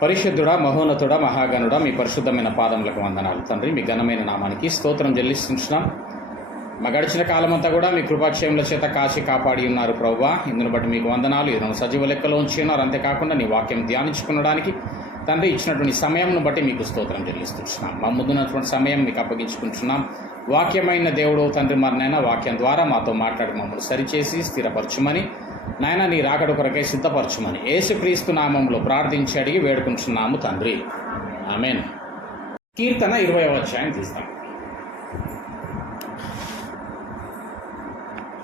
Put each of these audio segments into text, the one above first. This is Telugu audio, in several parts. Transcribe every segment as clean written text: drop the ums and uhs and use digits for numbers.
పరిశుద్ధుడా, మహోన్నతుడా, మహాగణుడా, మీ పరిశుద్ధమైన పాదములకు వందనాలు తండ్రి. మీ ఘనమైన నామానికి స్తోత్రం చెల్లిస్తున్నాం. మా గడిచిన కాలమంతా కూడా మీ కృపాక్షేముల చేత కాచి కాపాడి ఉన్నారు ప్రభువా. ఇందును బట్టి మీకు వందనాలు. ఈరోజు సజీవ లెక్కలో ఉంచి ఉన్నారు. అంతేకాకుండా నీ వాక్యం ధ్యానించుకునడానికి తండ్రి ఇచ్చినటువంటి సమయంను బట్టి మీకు స్తోత్రం చెల్లిస్తున్నాం. మా ముందున్నటువంటి సమయం మీకు అప్పగించుకుంటున్నాం. వాక్యమైన దేవుడు తండ్రి మరినైనా వాక్యం ద్వారా మాతో మాట్లాడి మమ్మల్ని సరిచేసి స్థిరపరచుమని, నాయన నీ రాకడ కొరకై సిద్ధపరచుమని యేసుక్రీస్తు నామంలో ప్రార్థించి అడిగి వేడుకుంటున్నాము తండ్రి, ఆమేన్. కీర్తన 20వ అధ్యాయం తీస్తాం.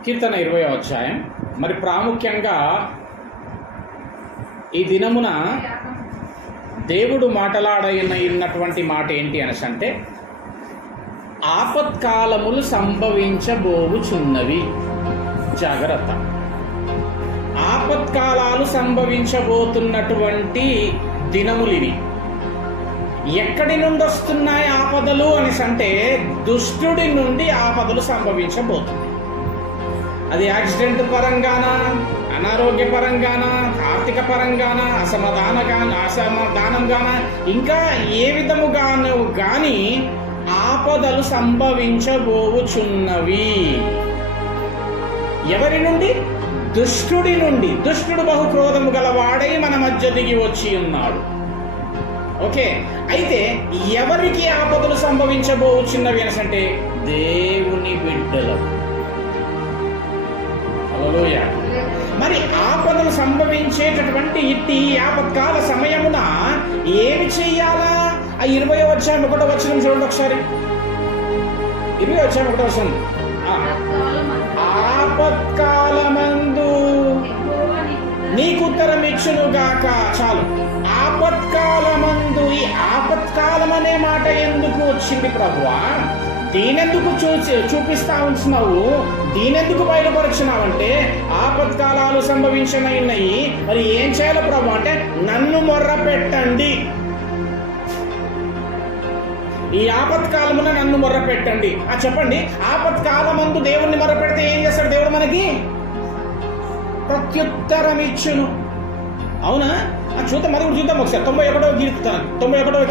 కీర్తన 20వ అధ్యాయం. మరి ప్రాముఖ్యంగా ఈ దినమున దేవుడు మాట్లాడనటువంటి మాట ఏంటి అనేసి అంటే, ఆపత్కాలములు సంభవించబోవుచున్నవి, జాగ్రత్త. ఆపత్కాలాలు సంభవించబోతున్నటువంటి దినములు ఇవి. ఎక్కడి నుండి వస్తున్నాయి ఆపదలు అనేసి అంటే, దుష్టుడి నుండి ఆపదలు సంభవించబోతున్నాయి. అది యాక్సిడెంట్ పరంగానా, అనారోగ్య పరంగానా, ఆర్థిక పరంగానా, అసమాధానంగానా, ఇంకా ఏ విధముగానో కానీ ఆపదలు సంభవించబోవుచున్నవి. ఎవరి నుండి? దుష్టుడి నుండి. దుష్టుడు బహుక్రోధము గలవాడై మన మధ్య దిగి వచ్చి ఉన్నాడు. ఓకే, అయితే ఎవరికి ఆపదలు సంభవించబోచున్నవి అనేసంటే, దేవుని బిడ్డలకు. హల్లెలూయా. మరి ఆపదలు సంభవించేటటువంటి ఇట్టి ఆపత్కాల సమయమున ఏమి చెయ్యాలా? ఆ 20వ అధ్యాయం 1వ వచనం చూడండి ఒకసారి. 20వ అధ్యాయం 1వ వచనం. ఆపత్కాలమందు నీకు ఉత్తరం ఇచ్చునుగాక. చాలు. ఆపత్కాలమందు. ఈ ఆపత్కాలం అనే మాట ఎందుకు వచ్చింది ప్రభువా? దీనెందుకు చూపిస్తా ఉంటున్నావు? దీనెందుకు బయలుపరుచున్నావంటే, ఆపత్కాలాలు సంభవించనఉన్నాయి. మరి ఏం చేయాలి ప్రభు అంటే, నన్ను మొర్ర పెట్టండి. ఈ ఆపత్కాలమున నన్ను మొర్ర పెట్టండి. చెప్పండి, ఆపత్కాలమందు దేవుణ్ణి మొర్ర పెడితే ఏం చేస్తాడు దేవుడు? మనకి ప్రత్యుత్తరం ఇచ్చును. అవునా? చూద్దాం, మరి చూద్దాం ఒకసారి. 91వ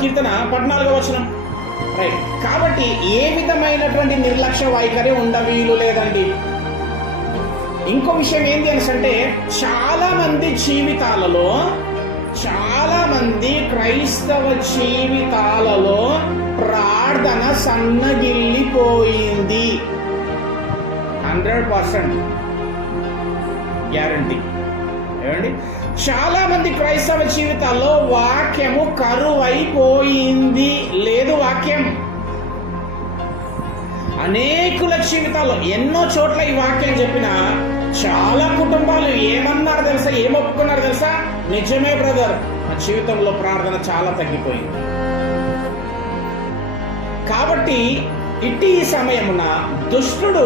కీర్తన 14వ వచనం. రైట్. కాబట్టి ఏ విధమైనటువంటి నిర్లక్ష్య వైఖరి ఉండవీలు లేదండి. ఇంకో విషయం ఏంటి అంటే, చాలా మంది క్రైస్తవ జీవితాలలో ప్రార్థన సన్నగిల్లిపోయింది. 100% గ్యారంటీ. ఏమండి? చాలా మంది క్రైస్తవ జీవితాల్లో వాక్యము కరువైపోయింది. లేదు వాక్యం. అనేకుల జీవితాల్లో ఎన్నో చోట్ల ఈ వాక్యం చెప్పినా చాలా కుటుంబాలు ఏమన్నారు తెలుసా? ఏమొప్పుకున్నారు తెలుసా? నిజమే బ్రదర్, మా జీవితంలో ప్రార్థన చాలా తగ్గిపోయింది. కాబట్టి ఇట్టి సమయమున దుష్టుడు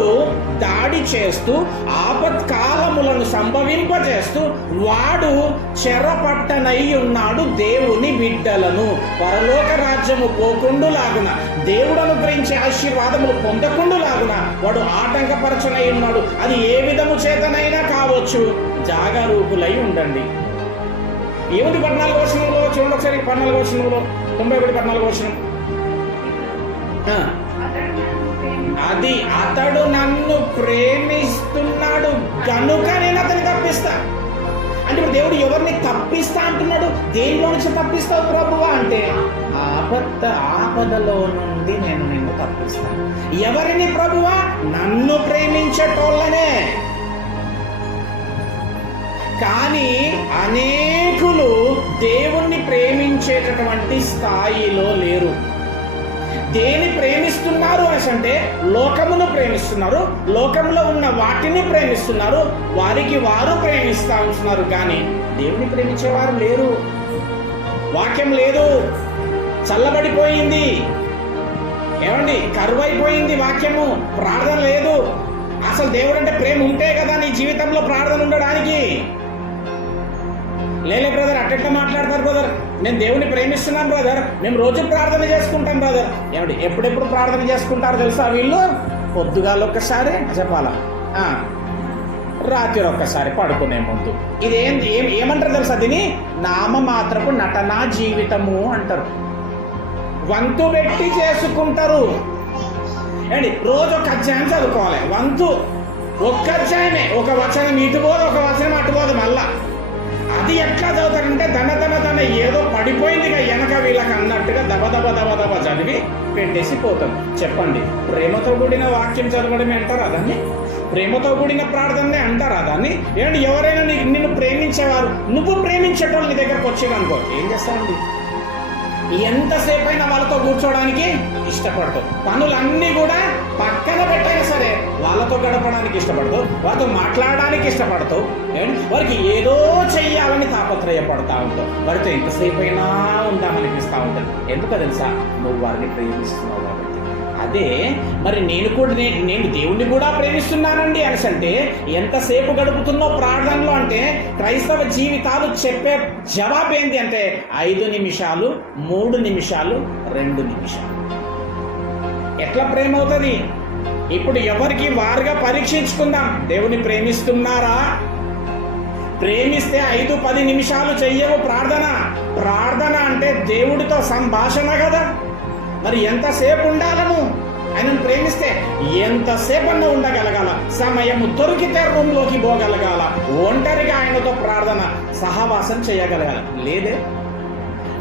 దాడి చేస్తూ ఆపత్కాలములను సంభవింపజేస్తూ వాడు చెరపట్టనై ఉన్నాడు దేవుని బిడ్డలను. పరలోక రాజ్యము పోకుండులాగున, దేవుడు అనుగ్రహించే ఆశీర్వాదములు పొందకుండులాగున వాడు ఆటంకపరచనై ఉన్నాడు. అది ఏ విధము చేతనైనా కావచ్చు. జాగరూకులై ఉండండి. ఏమిటి 14వ వచనంలో చూడండి ఒకసారి. 14వ వచనంలో 91 వచనం. అది అతడు నన్ను ప్రేమిస్తున్నాడు కనుక నేను అతన్ని తప్పిస్తా. అంటే ఇప్పుడు దేవుడు ఎవరిని తప్పిస్తా అంటున్నాడు? దేనిలో నుంచి తప్పిస్తావు ప్రభువా అంటే, ఆపదలో నుండి నేను నిన్ను తప్పిస్తాను. ఎవరిని ప్రభువా? నన్ను ప్రేమించేటోళ్ళనే. కానీ అనేకులు దేవుణ్ణి ప్రేమించేటటువంటి స్థాయిలో లేరు. దేని ప్రేమిస్తున్నారు అనేసి అంటే, లోకమును ప్రేమిస్తున్నారు, లోకంలో ఉన్న వాటిని ప్రేమిస్తున్నారు, వారికి వారు ప్రేమిస్తూ ఉంటున్నారు. కానీ దేవుని ప్రేమించేవారు లేరు. వాక్యం లేదు, చల్లబడిపోయింది. ఏమండి? కరువైపోయింది వాక్యము. ప్రార్థన లేదు. అసలు దేవుడు అంటే ప్రేమ ఉంటే కదా నీ జీవితంలో ప్రార్థన ఉండడానికి. లేలే బ్రదర్, అట్టెట్లా మాట్లాడతారు బ్రదర్? నేను దేవుని ప్రేమిస్తున్నాను బ్రదర్, మేము రోజు ప్రార్థన చేసుకుంటాం బ్రదర్. ఏమిటి? ఎప్పుడెప్పుడు ప్రార్థన చేసుకుంటారు తెలుసా వీళ్ళు? పొద్దుగాల ఒక్కసారి చెప్పాలా, రాత్రి ఒక్కసారి పడుకునే ముందు. ఏమంటారు తెలుసా? దీని నామమాత్రపు నటనా జీవితము అంటారు. వంతు పెట్టి చేసుకుంటారు. ఏంటి, రోజు ఒక అధ్యాయం చదువుకోవాలి. వంతు ఒక్క అధ్యాయమే, ఒక వచనం ఇటు పోదు, ఒక వచనం అటు పోదు. మళ్ళా అది ఎట్లా చదువుతారంటే దన ఏదో పడిపోయిందిగా వెనక వీళ్ళకి అన్నట్టుగా దబ చదివి పెట్టేసి పోతారు. చెప్పండి, ప్రేమతో కూడిన వాక్యం చదవడమే అంటారా దాన్ని? ప్రేమతో కూడిన ప్రార్థనే అంటారా దాన్ని? ఏంటి, ఎవరైనా నిన్ను ప్రేమించేవారు, నువ్వు ప్రేమించేటోళ్ళు నీ దగ్గరకు వచ్చేవనుకో, ఏం చేస్తారండి? ఎంతసేపు అయినా వాళ్ళతో కూర్చోవడానికి ఇష్టపడతావు. పనులన్నీ కూడా పక్కన పెట్టైనా సరే వాళ్ళతో గడపడానికి ఇష్టపడతావు, వాళ్ళతో మాట్లాడడానికి ఇష్టపడతావు. వారికి ఏదో చెయ్యాలని తాపత్రయపడతా ఉంటావు. వారితో ఎంతసేపు అయినా ఉందామనిపిస్తూ ఉంటుంది. ఎందుకు తెలుసా? నువ్వు వారిని ప్రేమిస్తున్నావు కాబట్టి. అదే మరి నేను దేవుణ్ణి కూడా ప్రేమిస్తున్నానండి అనేసి అంటే ఎంతసేపు గడుపుతున్నావు ప్రార్థనలో అంటే క్రైస్తవ జీవితాలు చెప్పే జవాబు ఏంటి అంటే 5 నిమిషాలు, 3 నిమిషాలు, 2 నిమిషాలు. ఎట్లా ప్రేమ అవుతుంది? ఇప్పుడు ఎవరికి వారుగా పరీక్షించుకుందాం. దేవుని ప్రేమిస్తున్నారా? ప్రేమిస్తే 5-10 నిమిషాలు చెయ్యవు ప్రార్థన అంటే దేవుడితో సంభాషణ కదా. మరి ఎంతసేపు ఉండాలను? ఆయనను ప్రేమిస్తే ఎంతసేపన్నా ఉండగలగాల. సమయము దొరికితే రూమ్లోకి పోగలగాల. ఒంటరిగా ఆయనతో ప్రార్థన సహవాసం చేయగలగాల. లేదే.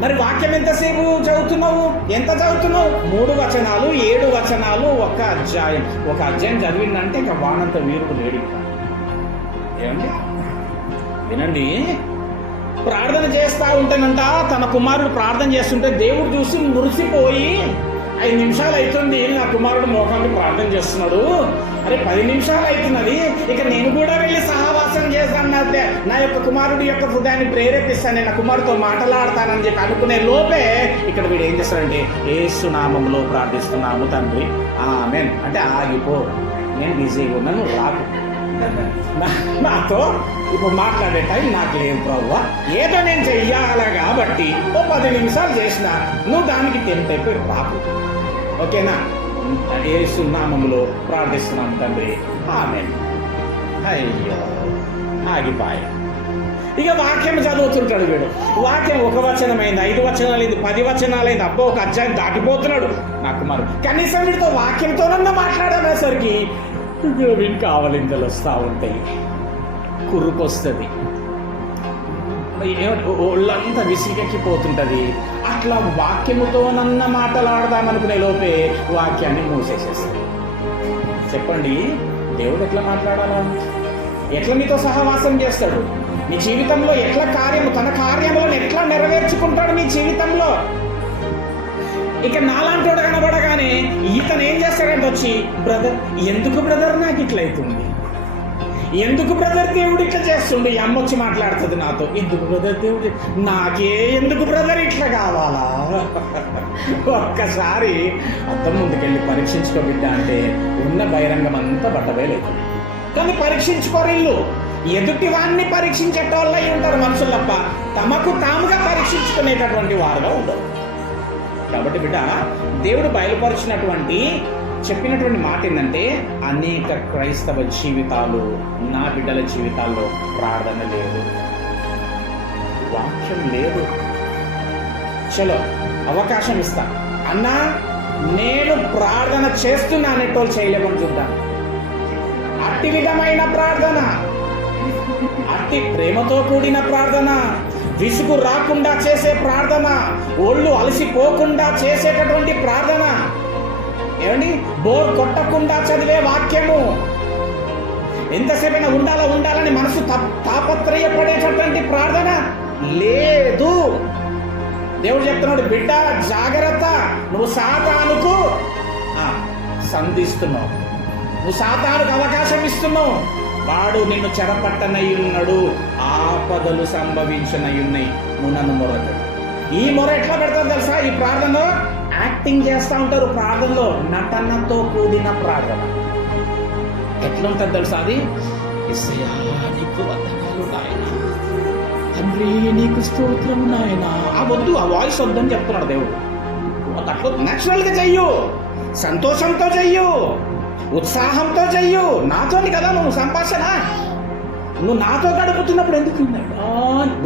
మరి వాక్యం ఎంతసేపు చదువుతున్నావు? ఎంత చదువుతున్నావు? 3 వచనాలు, 7 వచనాలు, ఒక అధ్యాయం చదివిందంటే ఇక వానంత వీరుడు లేడు. ఏమండి, వినండి. ప్రార్థన చేస్తూ ఉంటేనంట తన కుమారుడు ప్రార్థన చేస్తుంటే దేవుడు చూసి మురిసిపోయి 5 నిమిషాలు అవుతుంది, నా కుమారుడు మోకాన్ని ప్రార్థన చేస్తున్నాడు, అరే 10 నిమిషాలు అవుతున్నది, ఇక నేను కూడా వెళ్ళి సహవాసం చేస్తాను, నా యొక్క కుమారుడి యొక్క హృదయాన్ని ప్రేరేపిస్తాను, నేను నా కుమారుడితో మాట్లాడతానని చెప్పి అనుకునే లోపే ఇక్కడ వీడు ఏం చేస్తాడంటే యేసు నామములో ప్రార్థిస్తున్నాము తండ్రి ఆమేన్ అంటే ఆగిపో, నేను బిజీగా ఉన్నాను, రాకు, నాతో ఇప్పుడు మాట్లాడే టైం నాకు లేదు ప్రభువా, ఏదో నేను చెయ్యాలా కాబట్టి 10 నిమిషాలు చేసిన నువ్వు దానికి టెంపైపోయి రాకు. ఓకేనా? యేసు నామములో ప్రార్థిస్తున్నాము తండ్రి ఆమేన్. అయ్యో ఆగిపోయి ఇక వాక్యం చదువుతుంటాడు వీడు. వాక్యం 1 వచనమైంది, 5 వచనాలైంది, 10 వచనాలైంది, అబ్బో ఒక అధ్యాయం దాటిపోతున్నాడు నా కుమారుడు. కనీసం వీడితో వాక్యంతోనన్నా మాట్లాడనేసరికి వీడికి కావలింతలు వస్తూ ఉంటాయి, కురుకొస్తుంది, ఒళ్ళంతా విసిగెక్కిపోతుంటుంది. అట్లా వాక్యముతోనన్నా మాట్లాడదామనుకునే లోపే వాక్యాన్ని మూసేసేస్తుంది. చెప్పండి, దేవుడు ఎట్లా మాట్లాడాలా? ఎట్లా మీతో సహవాసం చేస్తాడు? మీ జీవితంలో ఎట్లా తన కార్యములను ఎట్లా నెరవేర్చుకుంటాడు మీ జీవితంలో? ఇక నాలాంటి వాడు కనబడగానే ఇతను ఏం చేస్తాడంటే వచ్చి, బ్రదర్ ఎందుకు బ్రదర్ నాకు ఇట్లా అవుతుంది, ఎందుకు బ్రదర్ దేవుడు ఇట్లా చేస్తుండే, ఈ అమ్మ వచ్చి మాట్లాడుతుంది నాతో, ఎందుకు బ్రదర్ దేవుడు నాకే ఎందుకు బ్రదర్ ఇట్లా కావాలా? ఒక్కసారి అద్దం ముందుకెళ్ళి పరీక్షించుకో బిడ్డ అంటే ఉన్న బహిరంగం అంతా బట్టబయలేదు. కానీ పరీక్షించుకోరు ఇల్లు. ఎదుటి వాడిని పరీక్షించేటోళ్ళు అయి ఉంటారు మనుషులు తప్ప తమకు తాముగా పరీక్షించుకునేటటువంటి వారుగా ఉండరు. కాబట్టి బిడ్డ, దేవుడు బయలుపరిచినటువంటి చెప్పినటువంటి మాట ఏంటంటే అనేక క్రైస్తవ జీవితాలు, నా బిడ్డల జీవితాల్లో ప్రార్థన లేదు, వాక్యం లేదు. చలో అవకాశం ఇస్తా అన్నా, నేను ప్రార్థన చేస్తున్నా అనేటోళ్ళు చేయలేమని చూద్దాం. అట్టి విధమైన ప్రార్థన, అట్టి ప్రేమతో కూడిన ప్రార్థన, విసుగు రాకుండా చేసే ప్రార్థన, ఒళ్ళు అలసిపోకుండా చేసేటటువంటి ప్రార్థన, ఏమండి బోర్ కొట్టకుండా చదివే వాక్యము, ఎంతసేపైనా ఉండాలని మనసు తాపత్రయపడేటటువంటి ప్రార్థన లేదు. దేవుడు చెప్తున్నాడు, బిడ్డ జాగ్రత్త, నువ్వు సాతానుకు సంధిస్తున్నావు, నువ్వు సాతానుకు అవకాశం ఇస్తున్నావు, వాడు నిన్ను చెరపట్టనై ఉన్నాడు, ఆపదలు సంభవించనై ఉన్నాయి, నన్ను మొరడు. ఈ మొర ఎట్లా పెడతారు తెలుసా? ఈ ప్రార్థనలో యాక్టింగ్ చేస్తూ ఉంటారు. ప్రార్థనలో నటనతో కూడిన ప్రార్థన ఎట్లా ఉంటుంది తెలుసా? అది యేసయ్యా నీకు వందనాలు నాయనా, తండ్రి నీకు స్తోత్రము నాయనా. వద్దు, ఆ వాయిస్ వద్దని చెప్తున్నాడు దేవుడు. అట్లా న్యాచురల్గా చెయ్యు, సంతోషంతో చెయ్యు, ఉత్సాహంతో చెయ్యు. నాతోని కదా నువ్వు సంభాషణ, నువ్వు నాతో గడుపుతున్నప్పుడు ఎందుకు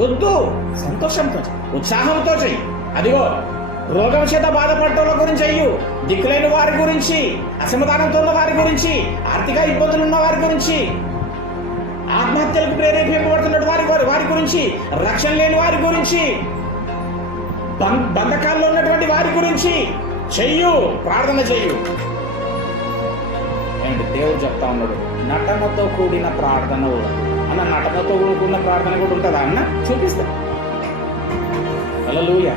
వద్దు, సంతోషంతో చెయ్యి, ఉత్సాహంతో చెయ్యి. అదిగో రోగం చేత బాధపడటం గురించి అయ్యు, దిక్కులేని వారి గురించి, అసమాధానంతో ఉన్న వారి గురించి, ఆర్థిక ఇబ్బందులు ఉన్న వారి గురించి, ఆత్మహత్యలకు ప్రేరేపింపబడుతున్న వారి గురించి, రక్షణ లేని వారి గురించి, బంధకాల్లో ఉన్నటువంటి వారి గురించి చెయ్యు, ప్రార్థన చెయ్యు. ఏంటి దేవుడు చెప్తా ఉన్నాడు, నటనతో కూడిన ప్రార్థన అన్న. నటనతో కూడిన ప్రార్థన కూడా ఉంటుందా అన్న? చూపిస్తా. హల్లెలూయా.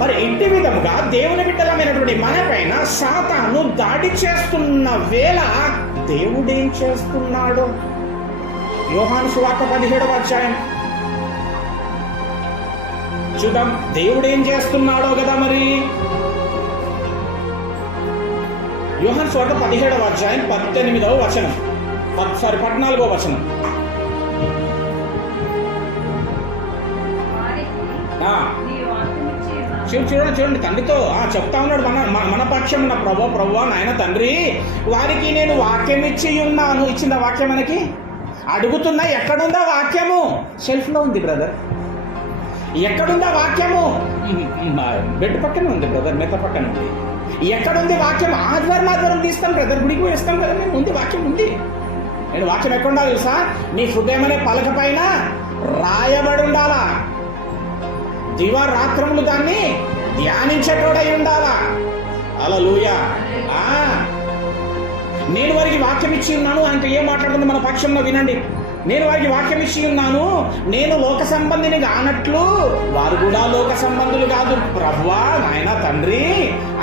మరి ఇంటి విధముగా దేవుని బిడ్డలమైనటువంటి మన పైన సాతాను దాడి చేస్తున్న వేళ దేవుడేం చేస్తున్నాడు? యోహాను సువార్త 17వ అధ్యాయం చూద్దాం. దేవుడేం చేస్తున్నాడో కదా మరి. యోహాను సువార్త 17వ అధ్యాయం 18వ వచనం, 14వ వచనం. చూడండి తండ్రితో చెప్తా ఉన్నాడు, మన పక్షం ఉన్న ప్రభువా నాయన తండ్రి, వారికి నేను వాక్యం ఇచ్చి ఉన్నాను. ఇచ్చిన వాక్యం మనకి అడుగుతున్నా, ఎక్కడుందా వాక్యము? షెల్ఫ్లో ఉంది బ్రదర్. ఎక్కడుందా వాక్యము? బెడ్ పక్కన ఉంది బ్రదర్, మెత్త పక్కన ఉంది. ఎక్కడుంది వాక్యం? ఆదివారం తీస్తాను బ్రదర్, గుడికి పోయి ఇస్తాను కదా. ఉంది వాక్యం ఉంది. నేను వాక్యం ఎక్కడుండా తెలుసా? నీ హృదయం అనే పలక పైన రాయబడి ఉండాలా. దివారాత్రములు దాన్ని ధ్యానించేటోడై ఉండాలా. హల్లెలూయా. నేను వారికి వాక్యం ఇచ్చి ఉన్నాను అంటే ఏం మాట్లాడుతుంది మన పక్షంలో వినండి. నేను వారికి వాక్యం ఇచ్చి ఉన్నాను, నేను లోక సంబంధిని కానట్లు వారు కూడా లోక సంబంధులు కాదు ప్రభువా నాయన తండ్రి.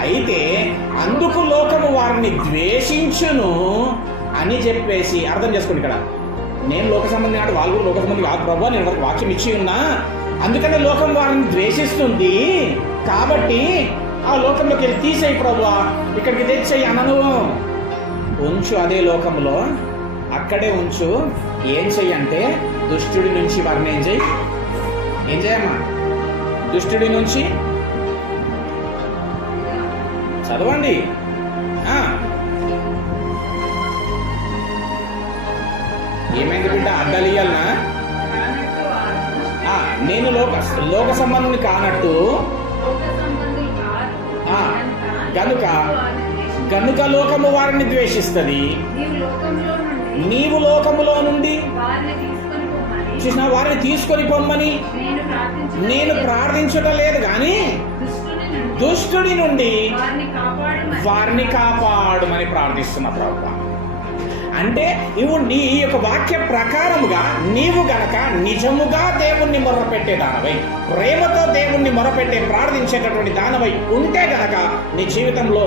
అయితే అందుకు లోకము వారిని ద్వేషించును అని చెప్పేసి అర్థం చేసుకోండి. ఇక్కడ నేను లోక సంబంధి కాదు, వాళ్ళు కూడా లోక సంబంధి కాదు ప్రభువా, నేను వారికి వాక్యం ఇచ్చి ఉన్నా, అందుకనే లోకం వారిని ద్వేషిస్తుంది. కాబట్టి ఆ లోకంలోకి వెళ్ళి తీసేయి ప్రభువా, ఇక్కడికి తెచ్చేయి అనను. ఉంచు అదే లోకంలో, అక్కడే ఉంచు. ఏం చెయ్యంటే దుష్టుడి నుంచి వారిని ఏం చేయమ్మా? దుష్టుడి నుంచి చదవండి. ఏమైంది బిడ్డ? అడ్డలియాలనా? నేను లోక సంబంధుని కానట్టు గనుక లోకము వారిని ద్వేషిస్తుంది. నీవు లోకములో నుండి చూసిన వారిని తీసుకొని పొమ్మని నేను ప్రార్థించటం లేదు, కానీ దుష్టుడి నుండి వారిని కాపాడుమని ప్రార్థిస్తున్నా ప్రభువా. అంటే నీ యొక్క వాక్య ప్రకారముగా నీవు గనక నిజముగా దేవుణ్ణి మొరపెట్టే దానవై, ప్రేమతో దేవుణ్ణి మొరపెట్టే ప్రార్థించేటటువంటి దానవై ఉంటే గనక నీ జీవితంలో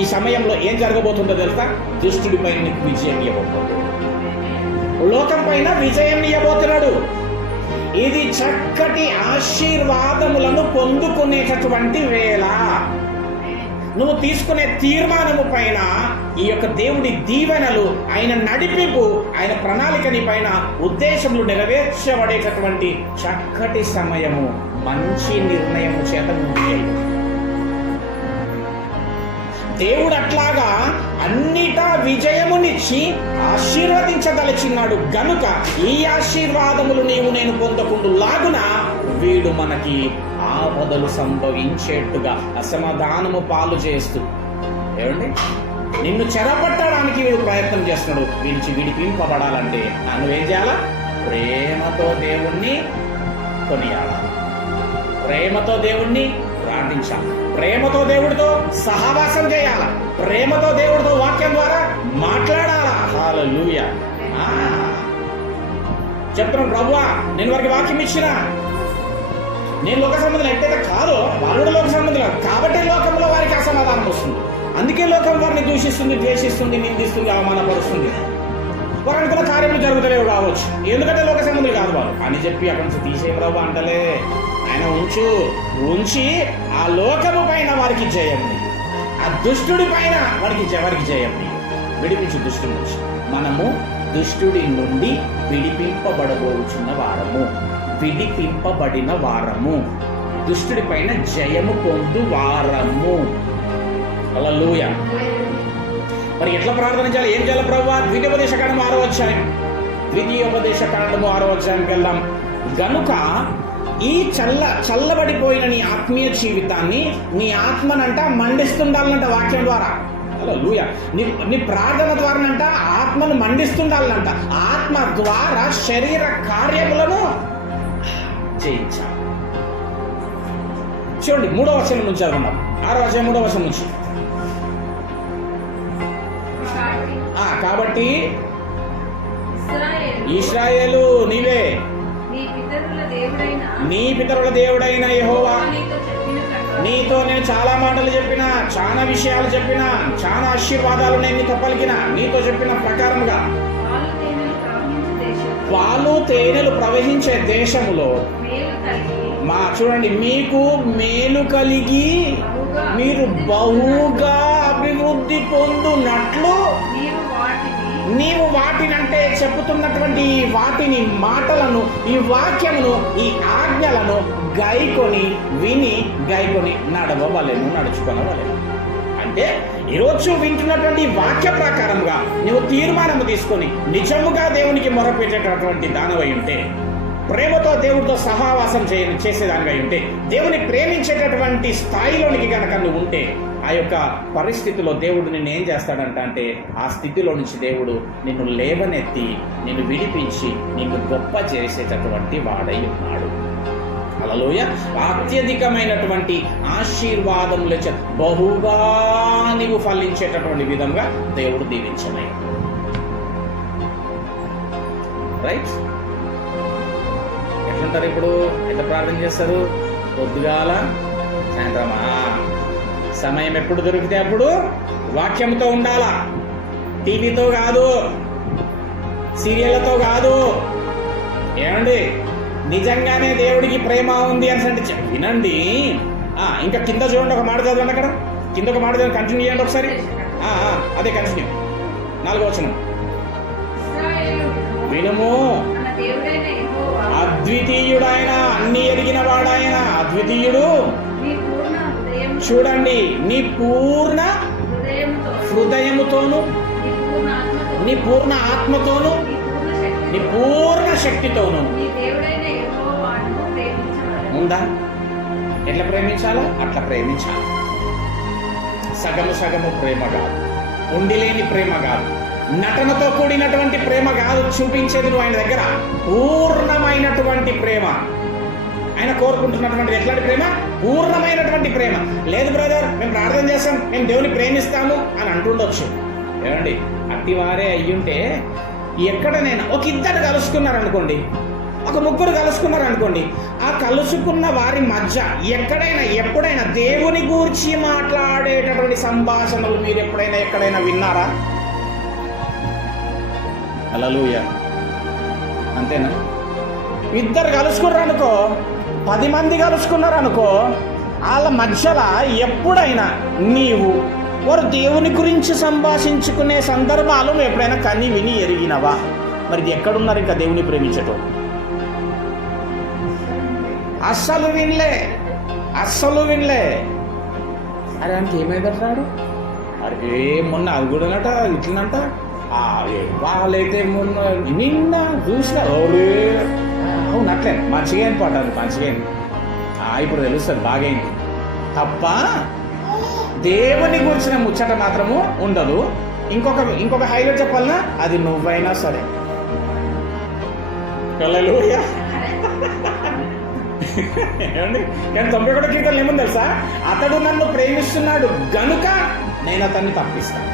ఈ సమయంలో ఏం జరగబోతుందో తెలుసా? దుష్టుడిపై నీకు విజయం ఇవ్వబోతుంది, లోకం పైన విజయం ఇవ్వబోతున్నాడు. ఇది చక్కటి ఆశీర్వాదములను పొందుకునేటటువంటి వేళ. నువ్వు తీసుకునే తీర్మానము పైన ఈ యొక్క దేవుడి దీవెనలు, ఆయన నడిపింపు, ఆయన ప్రణాళికని పైన ఉద్దేశములు నెరవేర్చబడేటటువంటి చక్కటి సమయము, మంచి నిర్ణయము చేత ముందుకెళ్ళు. దేవుడు అట్లాగా అన్నిటా విజయమునిచ్చి ఆశీర్వదించదలిచిన్నాడు గనుక ఈ ఆశీర్వాదములు నేను పొందకుండా లాగున వీడు మనకి ఆపదలు సంభవించేట్టుగా అసమాధానము పాలు చేస్తూ ఏమండి నిన్ను చెరపట్టడానికి వీడు ప్రయత్నం చేస్తున్నాడు. వీడికి విడిపింపబడాలంటే నువ్వేం చేయాలా? ప్రేమతో దేవుణ్ణి కొనియాడాలి, ప్రేమతో దేవుణ్ణి ప్రార్థించాలి, ప్రేమతో దేవుడితో సహవాసం చేయాల, ప్రేమతో దేవుడితో వాక్యం ద్వారా మాట్లాడాలా. హల్లెలూయా. చెప్తున్నాను ప్రభువా, నేను వారికి వాక్యం ఇచ్చిన, నేను లోక సంబంధులు ఎట్టయితే కాదో వాళ్ళు కూడా లోక సంబంధులు కాదు, కాబట్టి లోకంలో వారికి అసమాధానం వస్తుంది. అందుకే లోకం వారిని దూషిస్తుంది, ద్వేషిస్తుంది, నిందిస్తుంది, అవమానపరుస్తుంది. వారు అనుకున్న కార్యములు జరుగుతలేవు కావచ్చు, ఎందుకంటే లోక సంబంధులు కాదు వాళ్ళు అని చెప్పి అక్కడి నుంచి తీసే ప్రభు అంటలే. ఆయన ఉంచి ఆ లోకము పైన వారికి జయం, ఆ దుష్టుడి పైన వారికి జయం, విడిపించు దుష్టుడి నుంచి. మనము దుష్టుడి నుండి విడిపింపబడబోచున్న వారము, విడిపింపబడిన వారము, దుష్టుడి పైన జయము పొందు వారము. హల్లెలూయా. మరి ఎట్లా ప్రార్థన చేయాలి, ఏం చేయాలి ప్రభువా? ద్వితీయోపదేశకాండం 6వ అధ్యాయం ద్వితీయోపదేశ కాండము 6వ అధ్యాయానికి వెళ్దాం. గనుక ఈ చల్లబడిపోయిన నీ ఆత్మీయ జీవితాన్ని నీ ఆత్మనంట మండిస్తుండాలంట వాక్యం ద్వారా. హల్లెలూయా. నీ ప్రార్థన ద్వారానంట ఆత్మను మండిస్తుండాలంట. ఆత్మ ద్వారా శరీర కార్యములను జయించాలి. చూడండి 3వ వచనం నుంచి చదువుకున్నాం. 6వ అధ్యాయం 3వ వచనం నుంచి. కాబట్టి ఇశ్రాయేలు నీవే, నీ పితరుల దేవుడైన యెహోవా నీతో నేను చాలా మాటలు చెప్పిన, చాలా విషయాలు చెప్పిన, చాలా ఆశీర్వాదాలు నేను నీతో పలికిన, నీతో చెప్పిన ప్రకారంగా పాలు తేనెలు ప్రవహించే దేశములో చూడండి మీకు మేలు కలిగి మీరు బహుగా అభివృద్ధి పొందునట్లు నీవు వాటినంటే చెప్పుతున్నటువంటి వాటిని మాటలను, ఈ వాక్యమును, ఈ ఆజ్ఞలను గైకొని నడవవలెను, నడుచుకొనవలెను. అంటే ఈరోజు వింటున్నటువంటి వాక్య ప్రకారంగా నువ్వు తీర్మానం తీసుకొని నిజముగా దేవునికి మొరపెట్టేటటువంటి దానవై ఉంటే, ప్రేమతో దేవుడితో సహవాసం చేసేదానివై ఉంటే, దేవుని ప్రేమించేటటువంటి స్థాయిలోనికి కనుక నువ్వు ఉంటే, ఆ యొక్క పరిస్థితిలో దేవుడు నిన్ను ఏం చేస్తాడంట అంటే, ఆ స్థితిలో నుంచి దేవుడు నిన్ను లేవనెత్తి నిన్ను విడిపించి నిన్ను గొప్ప చేసేటటువంటి వాడై ఉన్నాడు. హల్లెలూయా. అత్యధికమైనటువంటి ఆశీర్వాదముల బహుగా నీవు ఫలించేటటువంటి విధంగా దేవుడు దీవించనే. రైట్. ఎట్లుంటారు ఇప్పుడు? ఎంత ప్రార్థన చేస్తారు? పొద్దుగాల సాయంత్రమా? సమయం ఎప్పుడు దొరికితే అప్పుడు వాక్యంతో ఉండాలా. టీవీతో కాదు, సీరియళ్లతో కాదు. ఏమండి, నిజంగానే దేవుడికి ప్రేమ ఉంది అని అంటే వినండి. ఇంకా కింద చూడండి, ఒక మాట చదవండి. అక్కడ కింద ఒక మాట చదవండి, కంటిన్యూ చేయండి ఒకసారి. అదే కంటిన్యూ. 4వ వచనం. వినుము, అద్వితీయుడైన, అన్ని ఎరిగిన వాడాయన అద్వితీయుడు. చూడండి, నీ పూర్ణ హృదయముతోను, నీ పూర్ణ ఆత్మతోను, నీ పూర్ణ శక్తితోను ఉందా? ఎట్లా ప్రేమించాలో అట్లా ప్రేమించాలి. సగము ప్రేమ కాదు, ఉండిలేని ప్రేమ కాదు, నటనతో కూడినటువంటి ప్రేమ కాదు చూపించేది నువ్వు ఆయన దగ్గర. పూర్ణమైనటువంటి ప్రేమ ఆయన కోరుకుంటున్నటువంటి ఎట్లాంటి ప్రేమ? పూర్ణమైనటువంటి ప్రేమ. లేదు బ్రదర్, మేము ప్రార్థన చేస్తాం, మేము దేవుని ప్రేమిస్తాము అని అంటుండొచ్చు. ఏమండి, అట్టివారే అయ్యుంటే ఎక్కడనైనా ఒక ఇద్దరు కలుసుకున్నారనుకోండి, ఒక ముగ్గురు కలుసుకున్నారనుకోండి, ఆ కలుసుకున్న వారి మధ్య ఎక్కడైనా ఎప్పుడైనా దేవుని గూర్చి మాట్లాడేటటువంటి సంభాషణలు మీరు ఎక్కడైనా విన్నారా? హల్లెలూయా. అంతేనా? ఇద్దరు కలుసుకున్నారనుకో, 10 మంది కలుసుకున్నారనుకో, వాళ్ళ మధ్యలో ఎప్పుడైనా నీవు వారు దేవుని గురించి సంభాషించుకునే సందర్భాలు నువ్వు ఎప్పుడైనా కని విని ఎరిగినవా? మరి ఎక్కడున్నారు ఇంకా దేవుని ప్రేమించటం? అస్సలు వినలే. అరే అంటే ఏమైందంటాడు? అరే మొన్న అది కూడానట, ఇట్లనంట, వాళ్ళైతే మొన్న నిన్న చూసిన అవును అట్లే మంచిగా పాటారు, మంచిగా ఇప్పుడు తెలుస్తుంది బాగైంది తప్ప దేవుని గురించిన ముచ్చట మాత్రము ఉండదు. ఇంకొక హైలైట్ చెప్పాలన్నా, అది నువ్వైనా సరే. హల్లెలూయా. ఏమండి, కానీ 91 కీర్తనలు ఏముంది తెలుసా? అతడు నన్ను ప్రేమిస్తున్నాడు గనుక నేను అతన్ని తప్పిస్తాను,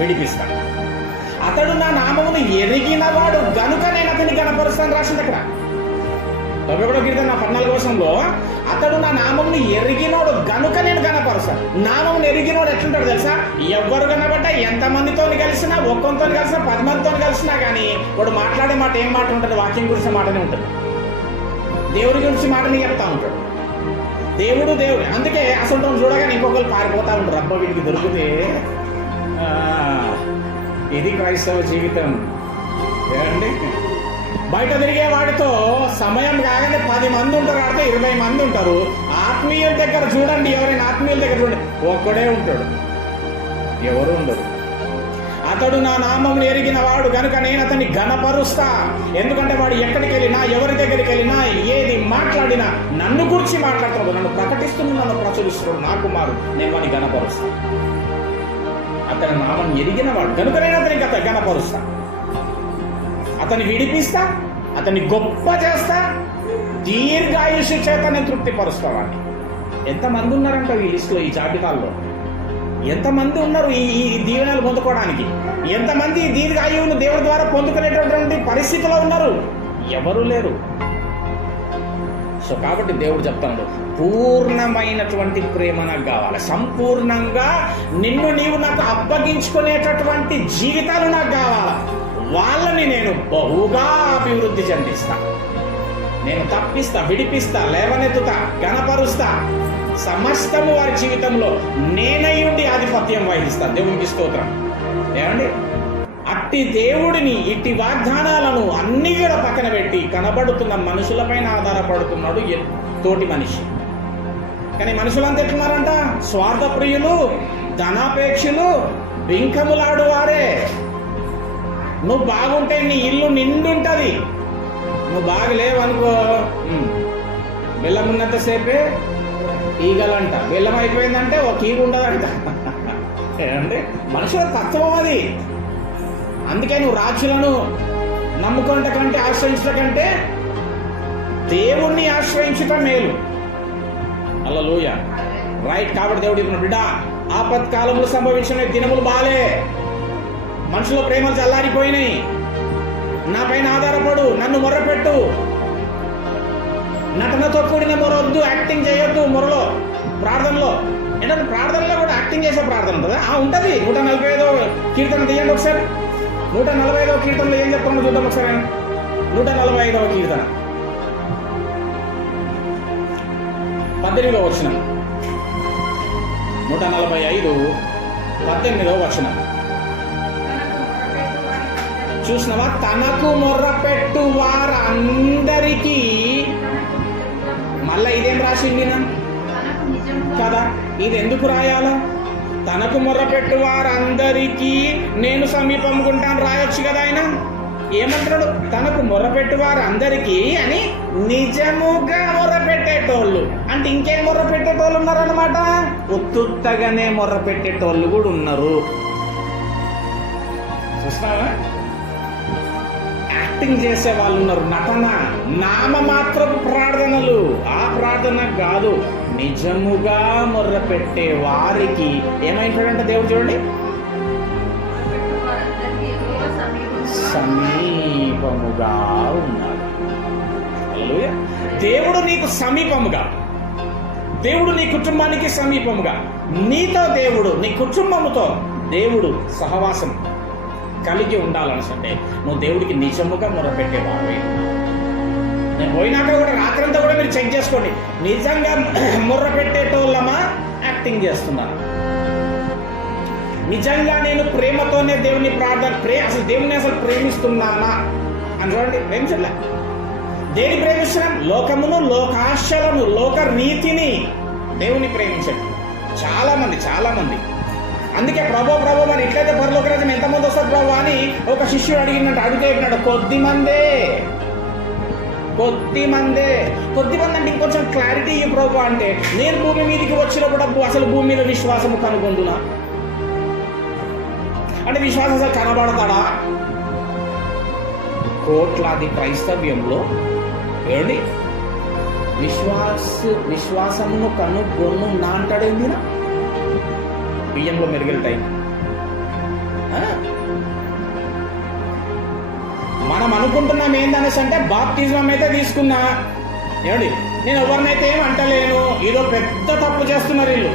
విడిపిస్తాను. అతడు నా నామమును ఎరిగినవాడు గనుక నేను అతన్ని కనపరుస్తాను రాసింది అక్కడ. 91 కీర్తన 14వ వచనంలో అతడు నా నామమును ఎరిగినోడు గనుక నేను కనపరుస్తాను. నామమును ఎరిగినోడు ఎట్లుంటాడు తెలుసా? ఎవరు కనబడ్డా, ఎంతమందితో కలిసినా, ఒక్కొంతో కలిసినా, 10 మందితో కలిసినా కానీ వాడు మాట్లాడే మాట ఏం మాట ఉంటుంది? వాక్యం గురించి మాటనే ఉంటుంది. దేవుడి గురించి మాటని చెప్తా ఉంటాడు. దేవుడు. అందుకే అసలు చూడగానే ఇంకొకరు పారిపోతా ఉంటారు. అబ్బా వీడికి దొరికితే. ఇది క్రైస్తవ జీవితం. ఏమండి, బయట తిరిగే వాడితో సమయం కాగానే 10 మంది ఉంటారు, ఆడితే 20 మంది ఉంటారు. ఆత్మీయుల దగ్గర చూడండి, ఎవరైనా ఆత్మీయుల దగ్గర చూడండి, ఒక్కడే ఉంటాడు, ఎవరు ఉండరు. ఆ అతడు నా నామమును ఎరిగిన వాడు గనుక నేను అతన్ని ఘనపరుస్తా. ఎందుకంటే వాడు ఎక్కడికి వెళ్ళినా, ఎవరి దగ్గరికి వెళ్ళినా, ఏది మాట్లాడినా నన్ను గురించి మాట్లాడుతున్నాడు, నన్ను ప్రకటిస్తున్నాడు, నన్ను ప్రచురిస్తున్నాడు, నా కుమారుడు, నేను వాడిని ఘనపరుస్తా. అతని నామం ఎరిగిన వాడు కనుక నేను అతనికి ఘనపరుస్తా, అతన్ని విడిపిస్తా, అతన్ని గొప్ప చేస్తా, దీర్ఘాయుషు చేత నేను తృప్తిపరుస్తా. వాడిని ఎంతమంది ఉన్నారంట ఈ లిస్టులో, ఈ జాబితాల్లో ఎంతమంది ఉన్నారు ఈ దీవెనలు పొందుకోవడానికి? ఎంతమంది ఈ దీర్ఘాయువును దేవుడి ద్వారా పొందుకునేటటువంటి పరిస్థితిలో ఉన్నారు? ఎవరు లేరు. సో కాబట్టి దేవుడు చెప్తాడు, పూర్ణమైనటువంటి ప్రేమ నాకు కావాలి, సంపూర్ణంగా నిన్ను నీవు నాకు అప్పగించుకునేటటువంటి జీవితాలు నాకు కావాలి. వాళ్ళని నేను బహుగా అభివృద్ధి చెందిస్తా, నేను తప్పిస్తా, విడిపిస్తా, లేవనెత్తుతా, ఘనపరుస్తా. సమస్తము వారి జీవితంలో నేనై ఉండి ఆధిపత్యం వహిస్తా. దేవునికి స్తోత్రం. ఏమండి, అట్టి దేవుడిని, ఇట్టి వాగ్దానాలను అన్ని కూడా పక్కన పెట్టి కనబడుతున్న మనుషులపైన ఆధారపడుతున్నాడు తోటి మనిషి. కానీ మనుషులంతా ఎట్లున్నారంట? స్వార్థప్రియులు, ధనాపేక్షులు, బింకములాడు వారే. నువ్వు బాగుంటే నీ ఇల్లు నిండుంటది, నువ్వు బాగలేవనుకో బెల్లం ఉన్నంతసేపే ఈగలంట, బెల్లం అయిపోయిందంటే ఒక ఈగ ఉండదంట. అంటే మనుషుల తత్వం అది. అందుకే నువ్వు రాజులను నమ్ముకుంట కంటే, ఆశ్రయించట కంటే దేవుణ్ణి ఆశ్రయించటం మేలు. హల్లెలూయా. రైట్. కాబట్టి దేవుడు ఇప్పుడు బిడ్డ, ఆపత్కాలంలో సంభవించిన దినములు బాలే, మనుషుల ప్రేమలు చల్లారిపోయినాయి, నా పైన ఆధారపడు, నన్ను మొర్రపెట్టు. నటనతో కూడిన మొర వద్దు, యాక్టింగ్ చేయొద్దు మొరలో, ప్రార్థనలో. ఏంటంటే ప్రార్థనలో కూడా యాక్టింగ్ చేసే ప్రార్థన ఉంటుందా? ఉంటుంది. 145వ కీర్తన తీయండి ఒకసారి. 145వ కీర్తనలో ఏం చెప్తామో చూద్దాం ఒకసారి. 145వ కీర్తన 18వ వచనం. 145:18వ వచనం చూసినవా? తనకు మొర్రపెట్టు వారందరికీ. మళ్ళా ఇదేం రాసింది కదా? ఇది ఎందుకు రాయాలా? తనకు మొర్రపెట్టు వారందరికీ నేను సమీపంగుంటాను రాయొచ్చు కదా. ఆయన ఏమంటాడు? తనకు మొర్రపెట్టు వారందరికీ అని నిజముగా మొర్రపెట్టేటోళ్ళు. అంటే ఇంకేం మొర్రపెట్టేటోళ్ళు ఉన్నారనమాట? ఉత్తుత్తగానే మొర్రపెట్టేటోళ్ళు కూడా ఉన్నారు. చూస్తావా? యాక్టింగ్ చేసే వాళ్ళు ఉన్నారు, నటన, నామమాత్రపు ప్రార్థనలు. ఆ ప్రార్థన కాదు, నిజముగా మొర్రపెట్టే వారికి ఏమైంటాడంటే దేవుడు చూడండి, సమీపముగా ఉన్నాడు. హల్లెలూయా. దేవుడు నీకు సమీపముగా, దేవుడు నీ కుటుంబానికి సమీపముగా, నీతో దేవుడు, నీ కుటుంబముతో దేవుడు సహవాసం కలిగి ఉండాలనుకుంటే నువ్వు దేవుడికి నిజముగా మొరపెట్టేవాడు. నేను పోయినాక కూడా రాత్రంతా కూడా మీరు చెక్ చేసుకోండి, నిజంగా మొర్రపెట్టేటోళ్ళమా, యాక్టింగ్ చేస్తున్నాను? నిజంగా నేను ప్రేమతోనే దేవుని అసలు దేవుని అసలు ప్రేమిస్తున్నానా అని చూడండి. ప్రేమించలే. దేని ప్రేమిస్తున్నాం? లోకమును, లోకాశలను, లోక రీతిని. దేవుని ప్రేమించండి. చాలా మంది అందుకే ప్రభు మరి ఎట్లయితే పరలోక రాజ్యం ఎంతమంది వస్తారు ప్రభు అని ఒక శిష్యుడు అడిగినట్టు అడిగినాడు. కొద్ది మంది అంటే ఇంకొంచెం క్లారిటీ ఇవ్వు ప్రభు అంటే, నేను భూమి మీదకి వచ్చినప్పుడు అసలు భూమి మీద విశ్వాసము కనుగొందునా అంటే విశ్వాసం అసలు కనబడతాడా? కోట్లాది క్రైస్తవ్యంలో ఏమండి విశ్వాసమును కనుగొను నా అంటాడేందినా? బియ్యంలో మెరుగలు టైం. మనం అనుకుంటున్నాం ఏందనేసి అంటే బాప్తిజం అయితే తీసుకున్నా, ఏమండి నేను ఎవరినైతే ఏమంటలేను. ఈరోజు పెద్ద తప్పు చేస్తున్నారు వీళ్ళు.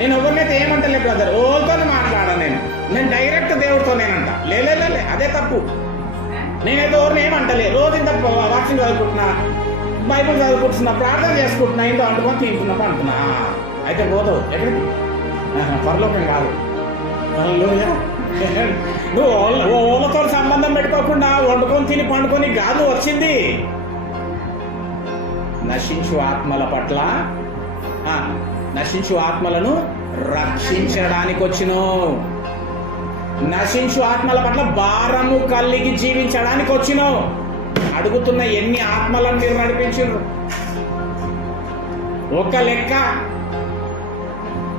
నేను ఎవరినైతే ఏమంటలే బ్రదర్, ఓతో మాట్లాడాను. నేను డైరెక్ట్ దేవుడితోనేనంట. లే అదే తప్పు. నేనైతే ఎవరిని ఏమంటలే, రోజు ఇంత వాక్యం చదువుకుంటున్నా, బైబుల్ చదువుకుంటున్నా, ప్రార్థన చేసుకుంటున్నా, ఇంట్లో అంటుకొని తింటున్నా అంటున్నా. అయితే పోతావు ఎక్కడికి? పరలోకం కాదు. నువ్వు ఓళ్ళతో సంబంధం పెట్టుకోకుండా వండుకొని తిని పండుకొని కాదు వచ్చింది. నశించు ఆత్మల పట్ల, నశించు ఆత్మలను రక్షించడానికి వచ్చినావు. నశించు ఆత్మల పట్ల భారము కలిగి జీవించడానికి వచ్చినావు. అడుగుతున్న ఎన్ని ఆత్మలను మీరు నడిపించారు? ఒక లెక్క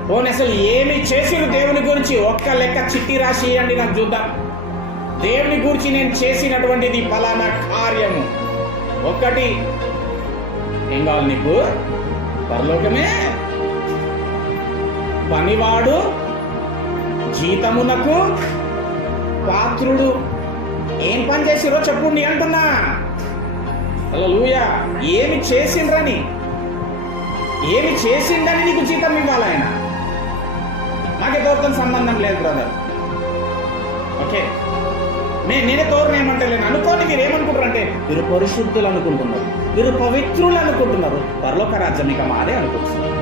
పోనీ అసలు ఏమి చేసిరు దేవుని గురించి ఒక్క లెక్క చిట్టి రాసి ఇవ్వండి నాకు చూద్దాం. దేవుని గురించి నేను చేసినటువంటిది ఫలానా కార్యము ఒక్కటి. ఏం కావాలి నీకు? పరలోకమే. పనివాడు జీతమునకు పాత్రుడు. ఏం పని చేసిరో చెప్పుండి అంటున్నా. హల్లెలూయా. ఏమి చేసిండ్రని, ఏమి చేసిండని నీకు జీతం ఇవ్వాలి ఆయన. నాకే తోరుతో సంబంధం లేదు బ్రదర్. ఓకే, నేనే తోరణ ఏమంటలేను అనుకోని. మీరు ఏమనుకుంటారు అంటే మీరు పరిశుద్ధులు అనుకుంటున్నారు, మీరు పవిత్రులు అనుకుంటున్నారు, పరలోక రాజ్యం ఇక మాదే అనుకుంటున్నారు.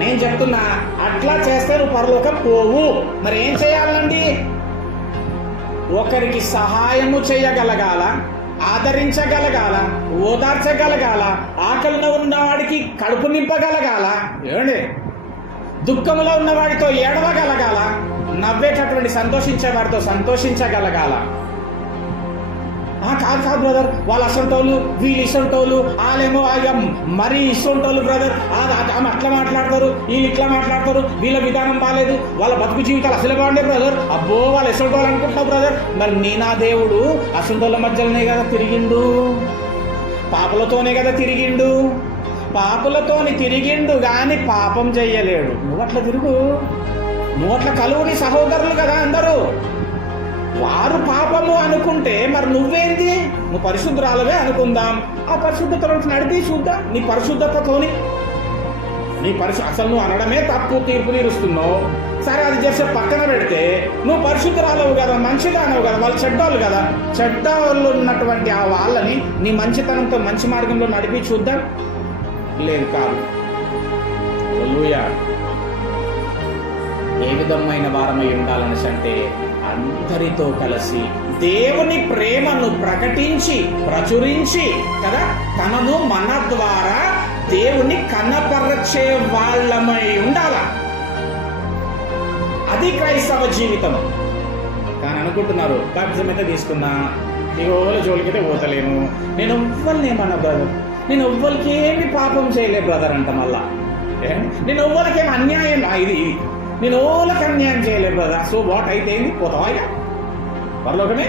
నేను చెప్తున్నా అట్లా చేస్తే నువ్వు పరలోకం పోవు. మరి ఏం చేయాలండి? ఒకరికి సహాయము చేయగలగాల, ఆదరించగలగాల, ఓదార్చగలగాల, ఆకలిలో ఉన్నవాడికి కడుపు నింపగలగాల, ఏమండి దుఃఖంలో ఉన్నవాడితో ఏడవగలగాల, నవ్వేటటువంటి సంతోషించే వాడితో సంతోషించగలగాల. కాదు బ్రదర్, వాళ్ళు అసంటోళ్ళు, వీళ్ళు ఇసంటోళ్ళు, వాళ్ళేమో మరీ ఇసంటోళ్ళు బ్రదర్, ఆమె అట్లా మాట్లాడతారు, వీళ్ళు ఇట్లా మాట్లాడతారు, వీళ్ళ విధానం బాగాలేదు, వాళ్ళ బతుకు జీవితాలు అసలే బాగుండే బ్రదర్. అబ్బో వాళ్ళు ఎసంటోళ్ళు అనుకుంటున్నావు బ్రదర్. మరి నా దేవుడు అసంటోళ్ళ మధ్యలోనే కదా తిరిగిండు, పాపలతోనే కదా తిరిగిండు. పాపులతోని తిరిగిండు కానీ పాపం చెయ్యలేడు. నువ్వు అట్లా తిరుగు. నువ్వు అట్లా కలువుని సహోదరులు కదా అందరూ. వారు పాపము అనుకుంటే మరి నువ్వేంది? నువ్వు పరిశుద్ధురాలవే అనుకుందాం. ఆ పరిశుద్ధతలో నడిపి చూద్దాం. నీ పరిశుద్ధతతోని అసలు నువ్వు అనడమే తప్పు, తీర్పు తీరుస్తున్నావు. సరే అది చేసే పక్కన పెడితే నువ్వు పరిశుద్ధురాలవు కదా, మంచిదానవు కదా, వాళ్ళు చెడ్డోళ్ళు కదా. చెడ్డోళ్ళు ఉన్నటువంటి ఆ వాళ్ళని నీ మంచితనంతో మంచి మార్గంలో నడిపి చూద్దాం. లేదు, కాదు. హల్లెలూయా. ఏ విధమైన వారమై ఉండాలనేసి అంటే అందరితో కలిసి దేవుని ప్రేమను ప్రకటించి ప్రచురించి కదా, తనను మన ద్వారా దేవుని కనపరచే వాళ్ళమై ఉండాల. అది క్రైస్తవ జీవితం. కానీ అనుకుంటున్నారు బాప్టిజం అయితే తీసుకున్నా, ఎవరి జోలికైతే పోతలేను, నేను ఎవ్వరిని ఏమన్నా బ్రదర్, నేను ఎవ్వరికి ఏమి పాపం చేయలే బ్రదర్ అంట. మళ్ళా నేను ఎవ్వరికి ఏమి అన్యాయం, ఇది నేను ఓళ్ళకి అన్యాయం చేయలే బ్రదర్. సో వాట్ అయితే ఏంది? పోతావా ఇక పరలోకమే?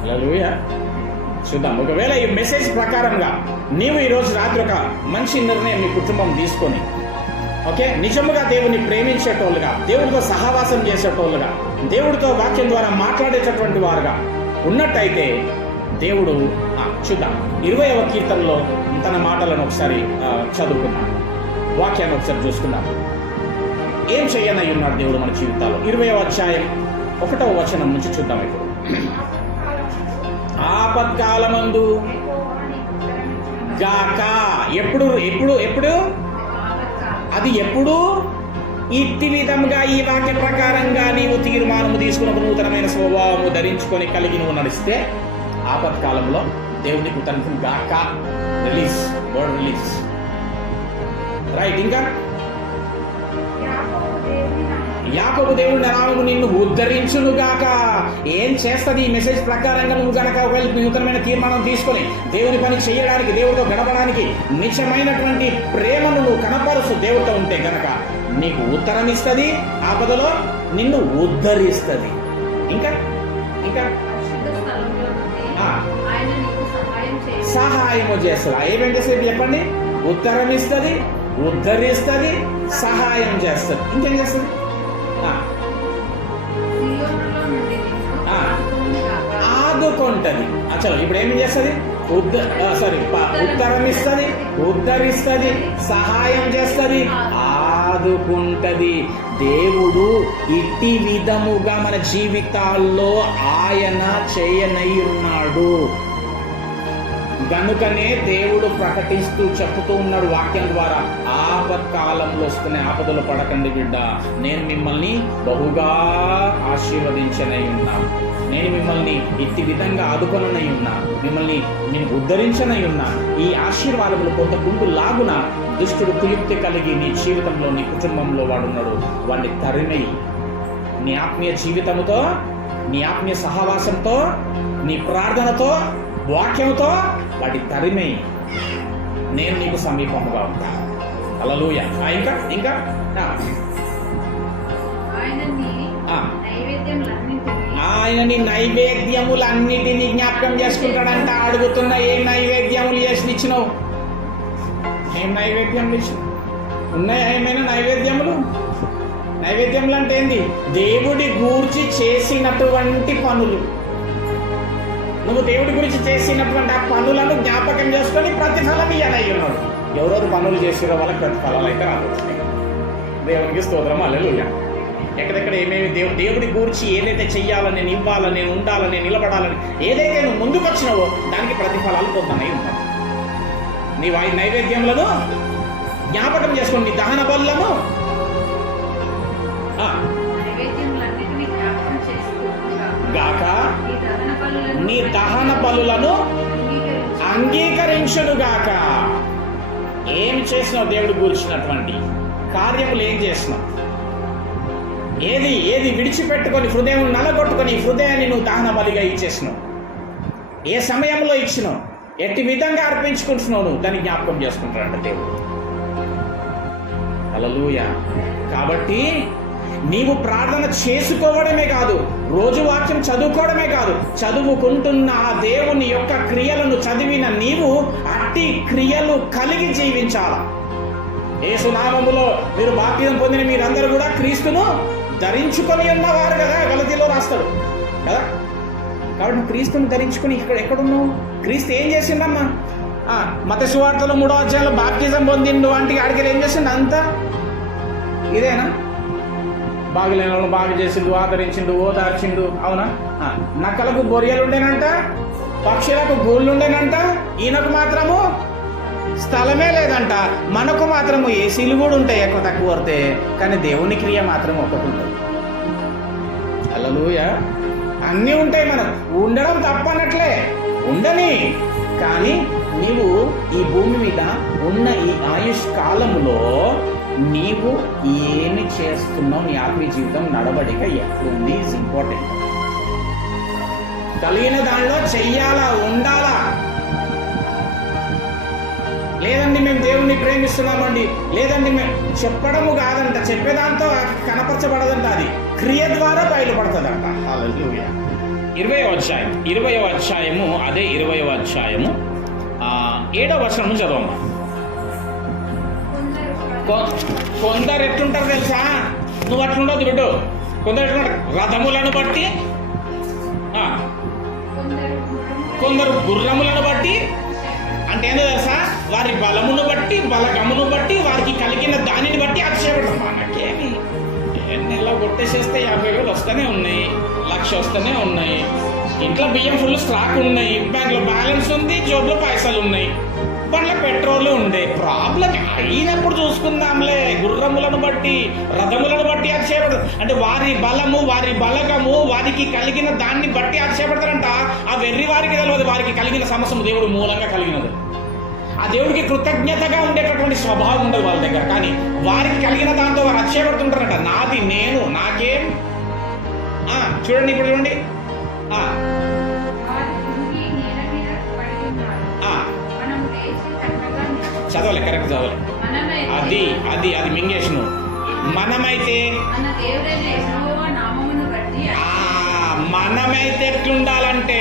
హల్లెలూయా. చూద్దాం. ఒకవేళ ఈ మెసేజ్ ప్రకారంగా నీవు ఈరోజు రాత్రి ఒక మంచి నిర్ణయం నీ కుటుంబం తీసుకొని, ఓకే, నిజముగా దేవుని ప్రేమించేటోళ్ళుగా, దేవుడితో సహవాసం చేసేటోళ్ళుగా, దేవుడితో వాక్యం ద్వారా మాట్లాడేటటువంటి వారుగా ఉన్నట్టయితే దేవుడు చూద్దాం 20వ కీర్తనలో తన మాటలను ఒకసారి చదువుకున్నాం, వాక్యాన్ని ఒకసారి చూసుకున్నాం. ఏం చేయనై ఉన్నాడు దేవుడు మన జీవితాల్లో? 20వ అధ్యాయం 1వ వచనం నుంచి చూద్దాం. ఇప్పుడు ఆపత్కాలమందు గాక. ఎప్పుడు ఎప్పుడు ఎప్పుడు అది ఎప్పుడు? ఇట్టి విధంగా ఈ వాక్య ప్రకారంగా నీవు తీర్మానము తీసుకున్న నూతనమైన స్వభావము ధరించుకొని కలిగి నువ్వు నడిస్తే ఆపత్కాలంలో దేవునికి కృతజ్ఞతలు గాక. Release, word release. రైట్. ఇంకా యాకోబు దేవుని నామము నిన్ను ఉద్ధరించును గాక. ఏం చేస్తుంది ఈ మెసేజ్ ప్రకారంగా నువ్వు గనక ఒకవేళ నూతనమైన తీర్మానం తీసుకొని దేవుని పని చేయడానికి, దేవుడితో గడపడానికి, నిజమైనటువంటి ప్రేమను నువ్వు కనపరుస్తూ దేవుడితో ఉంటే గనక నీకు ఉత్తరం ఇస్తుంది, ఆపదలో నిన్ను ఉద్ధరిస్తుంది. ఇంకా ఇంకా సహాయము చేస్తుంది. ఏమేం చేస్తుంది చెప్పండి? ఉత్తరం ఇస్తుంది, ఉద్ధరిస్తుంది, సహాయం చేస్తుంది. ఇంకేం చేస్తుంది? ఆదుకుంటది. అసలు ఇప్పుడు ఏం చేస్తుంది? ఉత్తరం ఇస్తుంది, ఉద్ధరిస్తుంది, సహాయం చేస్తుంది, ఆదుకుంటది. దేవుడు ఇట్టి విధముగా మన జీవితాల్లో ఆయన చేయనై ఉన్నాడు. గనుకనే దేవుడు ప్రకటిస్తూ చెప్తూ ఉన్నాడు వాక్యం ద్వారా, ఆపత్కాలంలో వస్తున్న ఆపదలు పడకండి బిడ్డ, నేను మిమ్మల్ని బహుగా ఆశీర్వదించనై ఉన్నా, నేను మిమ్మల్ని ఇట్టి విధంగా ఆదుకొననై ఉన్నా, మిమ్మల్ని నేను ఉద్ధరించనై ఉన్నా. ఈ ఆశీర్వాదములు కొంత గుండు లాగున దుష్టుడు కుయుక్తి కలిగి నీ జీవితంలో, నీ కుటుంబంలో వాడున్నాడు, వాడిని తరిమై నీ ఆత్మీయ జీవితముతో, నీ ఆత్మీయ సహవాసంతో, నీ ప్రార్థనతో, వాక్యంతో వాటి తరిమేయి. నేను నీకు సమీపముగా ఉంటాను. హల్లెలూయా. ఇంకా ఇంకా ఆయన నీ నైవేద్యములన్నిటినీ జ్ఞాపకం చేసుకుంటాడంట. అడుగుతున్న ఏం నైవేద్యములు చేసి ఇచ్చినావు? ఏం నైవేద్యములు ఇచ్చినావు? ఉన్నాయా ఏమైనా నైవేద్యములు? నైవేద్యములు అంటే ఏంది? దేవుడి గూర్చి చేసినటువంటి పనులు. నువ్వు దేవుడి గురించి చేసినటువంటి ఆ పనులను జ్ఞాపకం చేసుకొని ప్రతిఫలం ఇయ్యనయ్యి ఉన్నాడు. ఎవరెవరు పనులు చేసిరో వాళ్ళకి ప్రతిఫలాలు అయితే రాబోతున్నాయి. దేవునికి స్తోత్రం. హల్లెలూయా. ఎక్కడెక్కడ ఏమేమి దేవుడి గూర్చి ఏదైతే చెయ్యాలని, నేను ఇవ్వాలని, నేను ఉండాలని, నిలబడాలని ఏదైతే నువ్వు ముందుకు వచ్చినావో దానికి ప్రతిఫలాలు పొందనై ఉంటావు. నీ నైవేద్యములను జ్ఞాపకం చేసుకుని నీ దహన బలులను గాక నీ దహన బలులను అంగీకరించునుగాక. ఏం చేసినావు? దేవుడు కూర్చున్నటువంటి కార్యములు ఏం చేసినావు? ఏది ఏది విడిచిపెట్టుకొని హృదయం నలగొట్టుకొని హృదయాన్ని నువ్వు దహన బలిగా ఇచ్చేసినావు? ఏ సమయంలో ఇచ్చినావు? ఎట్టి విధంగా అర్పించుకుంటున్నావు? నువ్వు దాన్ని జ్ఞాపకం చేసుకుంటాడంట దేవుడు. హల్లెలూయా. కాబట్టి నీవు ప్రార్థన చేసుకోవడమే కాదు, రోజు వాక్యం చదువుకోవడమే కాదు, చదువుకుంటున్న ఆ దేవుని యొక్క క్రియలను చదివిన నీవు అట్టి క్రియలు కలిగి జీవించాల. యేసు నామములో మీరు బాప్తిసం పొందిన మీరందరూ కూడా క్రీస్తును ధరించుకొని ఉన్నవారు కదా, గలతీలో రాస్తాడు కదా. కాబట్టి నువ్వు క్రీస్తుని ధరించుకొని ఎక్కడున్నావు? క్రీస్తు ఏం చేసిండమ్మా? మత్తయి సువార్తలో 3వ అధ్యాయంలో బాప్తిజం పొందిండు అంటే ఆడికి ఏం చేసిండు? అంతా ఇదేనా? బాగులేని వాళ్ళని బాగు చేసిండు, ఆదరించిండు, ఓదార్చిండు. అవునా? నక్కలకు బొరియలు ఉండేనంట, పక్షులకు గూళ్ళు ఉండేనంట, ఈయనకు మాత్రము స్థలమే లేదంట. మనకు మాత్రము ఏసీలు కూడా ఉంటాయి ఎక్కువ తక్కువ పడితే, కానీ దేవుని క్రియ మాత్రం ఒకటి ఉంటుంది. హల్లెలూయా. అన్నీ ఉంటాయి. మనం ఉండడం తప్పనట్లే, ఉండని. కానీ నీవు ఈ భూమి మీద ఉన్న ఈ ఆయుష్ కాలములో నీవు ఏమి చేస్తున్నావు? నీ ఆత్మీయ జీవితం నడవడిక ఎట్లుంది? Is important. కలిగిన దానిలో చెయ్యాలా, ఉండాలా. లేదండి మేము దేవుణ్ణి ప్రేమిస్తున్నామండి, లేదండి మేము చెప్పడము కాదంట, చెప్పేదాంతో కనపరచబడదంట, అది క్రియ ద్వారా బయలుపడుతుందంట. హల్లెలూయా. 20వ అధ్యాయము అదే 20వ అధ్యాయము 7వ వచనం చదవమ్మా. కొందరు ఎట్లుంటారు తెలుసా? నువ్వు అట్లుండదు బిడ్డు. కొందరు ఎట్లుంటారు? రథములను బట్టి, కొందరు గుర్రములను బట్టి. అంటే ఏందో తెలుసా? వారి బలమును బట్టి, బలగమును బట్టి, వారికి కలిగిన దానిని బట్టి అతిశయపడతాం. మనకేమి నెల కొట్టేసేస్తే 50,000 వస్తూనే ఉన్నాయి, 1,00,000 వస్తూనే ఉన్నాయి, ఇంట్లో బియ్యం ఫుల్ స్టాక్ ఉన్నాయి, బ్యాంక్లో బ్యాలెన్స్ ఉంది, జోబులో పైసలు ఉన్నాయి, బండ్ల పెట్రోల్ ఉండే. ప్రాబ్లం అయినప్పుడు చూసుకుందాంలే. గుర్రములను బట్టి, రథములను బట్టి అతిశయపడతారు. అంటే వారి బలము, వారి బలగము, వారికి కలిగిన దాన్ని బట్టి అతిశయపడతారంట. ఆ వెర్రి వారికి తెలియదు వారికి కలిగిన సమస్యము దేవుడు మూలంగా కలిగినది. ఆ దేవుడికి కృతజ్ఞతగా ఉండేటటువంటి స్వభావం ఉండదు వాళ్ళ దగ్గర. కానీ వారికి కలిగిన దాంతో వారు అతిశయపడుతుంటారంట. నాది, నేను, నాకేం. చూడండి ఇప్పుడు చూడండి. చదవాలి, కరెక్ట్ చదవాలి. అది అది అది మింగేషను. మనమైతే మనమైతే ఎట్లుండాలంటే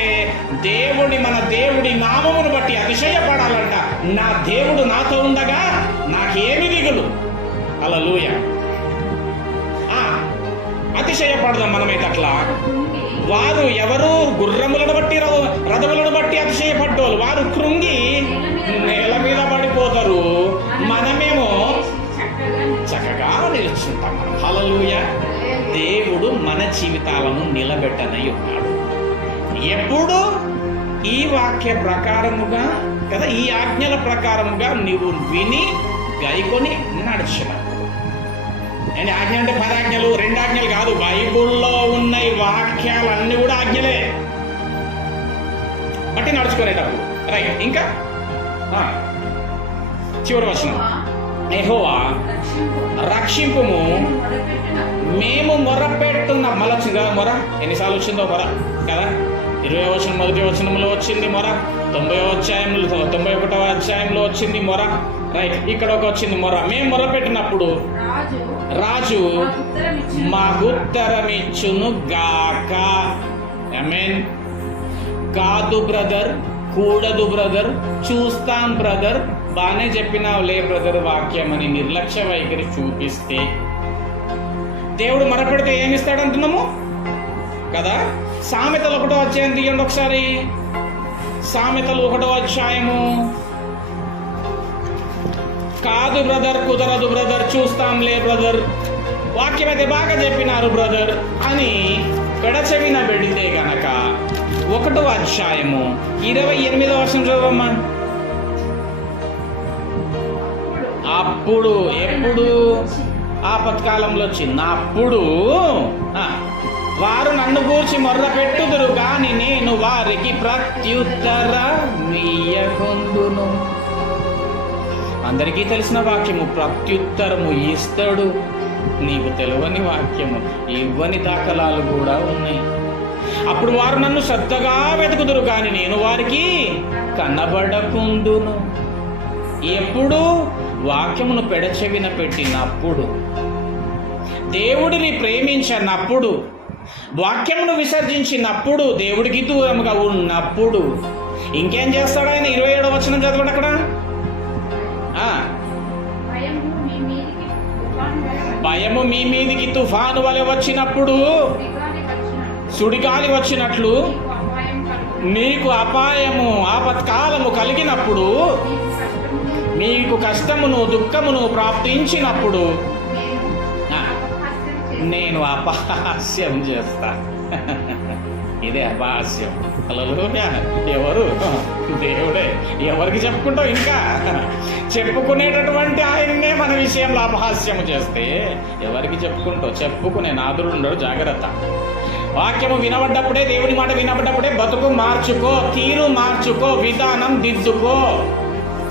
మన దేవుడి నామమును బట్టి అతిశయపడాలంట. నా దేవుడు నాతో ఉండగా నాకేమి దిగులు. హల్లెలూయా. అతిశయపడదాం మనమైతే అట్లా. వారు ఎవరు? గుర్రములను బట్టి, రథములను బట్టి అతిశయపడ్డోళ్ళు. వారు కృంగి నేల మీద పడిపోతారు. మనమేమో చక్కగా నిలుచుంటాం. హల్లెలూయా. దేవుడు మన జీవితాలను నిలబెట్టనై ఉన్నాడు. ఎప్పుడు ఈ వాక్య ప్రకారముగా కదా, ఈ ఆజ్ఞల ప్రకారముగా నీవు విని గైకొని నడిచినప్పుడు. అండ్ ఆజ్ఞ అంటే 10 ఆజ్ఞలు, 2 ఆజ్ఞలు కాదు. బైబుల్లో ఉన్న ఈ వాక్యాలన్నీ కూడా ఆజ్ఞలే బట్టి నడుచుకునేటప్పుడు. రైట్. ఇంకా చివరి వచనం. యెహోవా రక్షింపుము, మేము మొరపెట్టున్న మళ్ళీ వచ్చింది కదా మొర, ఎన్నిసార్లు వచ్చిందో మొర కదా. 20వ వచనం మొదటి వచనంలో వచ్చింది మొర, 91వ అధ్యాయంలో వచ్చింది మొర. రైట్, ఇక్కడ ఒక వచ్చింది మొర. మేము మొరపెట్టినప్పుడు రాజు మాకు ఉత్తరమిచ్చును గాక. ఆమేన్. కాదు బ్రదర్, కూడదు బ్రదర్, చూస్తాం బ్రదర్, బాగానే చెప్పినావులే బ్రదర్ వాక్యం అని నిర్లక్ష్య వైఖరి చూపిస్తే దేవుడు మొరపెడితే ఏమిస్తాడంటున్నాము కదా. సామెతలు 1వ అధ్యాయం తీయండి ఒకసారి. సామెతలు 1వ అధ్యాయము. కాదు బ్రదర్, కుదరదు బ్రదర్, చూస్తాంలే బ్రదర్, వాక్యం అయితే బాగా చెప్పినారు బ్రదర్ అని పెడచెవిన పెడితే గనక 1వ అధ్యాయము 28వ వచనం చదవమ్మా. అప్పుడు ఎప్పుడు ఆపత్కాలంలో చిన్నప్పుడు వారు నన్ను గూర్చి మొర్ర పెట్టుదురు గాని నేను వారికి ప్రత్యుత్తరమియ్యకుందును. అందరికీ తెలిసిన వాక్యము, ప్రత్యుత్తరము ఇస్తాడు. నీకు తెలియని వాక్యము ఇవ్వని దాఖలాలు కూడా ఉన్నాయి. అప్పుడు వారు నన్ను శ్రద్ధగా వెతుకుదురు కానీ నేను వారికి కనబడకుందును. ఎప్పుడు? వాక్యమును పెడచెవిన పెట్టినప్పుడు, దేవుడిని ప్రేమించినప్పుడు, వాక్యమును విసర్జించినప్పుడు, దేవుడికి దూరంగా ఉన్నప్పుడు. ఇంకేం చేస్తాడు ఆయన? 27వ వచనం చదవండి అక్కడ. భయము మీ మీదికి తుఫాను వలె వచ్చినప్పుడు, సుడిగాలి వచ్చినట్లు మీకు అపాయము ఆపత్కాలము కలిగినప్పుడు, మీకు కష్టమును దుఃఖమును ప్రాప్తించినప్పుడు నేను అపహాస్యం చేస్తా. ఇదే అపహాస్యం. హల్లెలూయా. ఎవరు? దేవుడే. ఎవరికి చెప్పుకుంటావు? ఇంకా చెప్పుకునేటటువంటి ఆయన్నే మన విషయంలో అపహాస్యము చేస్తే ఎవరికి చెప్పుకుంటావు? చెప్పుకునే నాదుడు ఉండడు. జాగ్రత్త. వాక్యము వినబడ్డప్పుడే, దేవుని మాట వినబడ్డప్పుడే బతుకు మార్చుకో, తీరు మార్చుకో, విధానం దిద్దుకో,